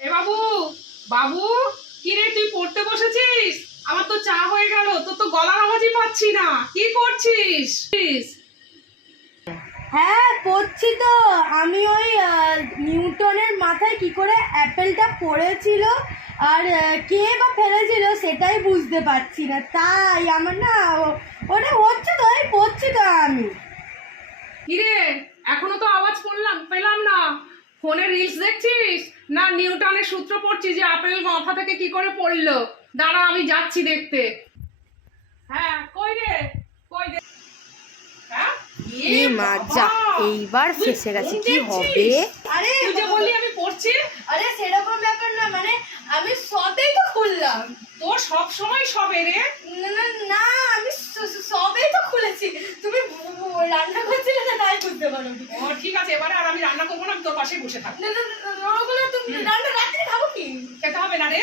এ বাবু, বাবু, কি রে তুই পড়তে বসেছিস? আমার তো চা হয়ে গেল, তোর তো গলার আওয়াজই পাচ্ছি না। কি করছিস? হ্যাঁ পড়ছি তো। আমি ওই নিউটনের মাথায় কি করে অ্যাপেলটা পড়েছিল আর কে বা ফেলেছিল সেটাই বুঝতে পারছি না, তাই আমার না ওটা হচ্ছে তো, এই পড়ছি তো আমি। কি রে, এখনো তো আওয়াজ পেলাম না। ফোনে রিলস দেখছিস না নিউটনের সূত্র পড়ছিস যে আপেল মাথা থেকে কি করে পড়লো? দাঁড়া, আমি যাচ্ছি দেখতে। হ্যাঁ, কই রে, কই রে? হ্যাঁ, এ মা যা, এইবার ফেসে গেছে, কি হবে? আরে তুই যে বললি আমি পড়ছি। আরে সেরকম ব্যাপার না, মানে আমি সবেই তো খুললাম। তোর সব সময় সবে রে। না না না, আমি সবেই তো খুলেছি। তুমি রান্না করছিলে না, তাই বুঝতে পারো। ও ঠিক আছে, এবারে আর আমি রান্না করবো না, আমি তোর পাশেই বসে থাকবো। না না না, ওগুলো তুমি রান্না রাত্রে খাবো কি? খেতে হবে না রে।